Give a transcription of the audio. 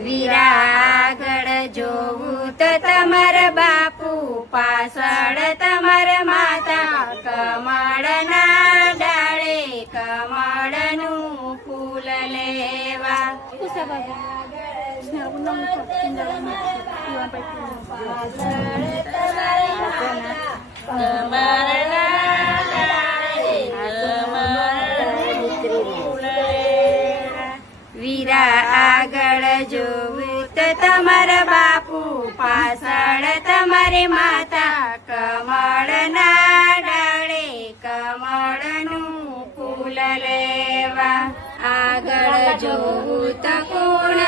વીરાગળ જોવું તો તમારા બાપુ, પાછળ તમારા માતા, કમળના ડાળે કમળનું ફૂલ લેવા. વીરા આગળ જોવું તો તમારા બાપુ, પાછળ તમારી માતા, કમળના ડાળે કમળનું ફૂલ લેવા. આગળ જોવું તો કોણ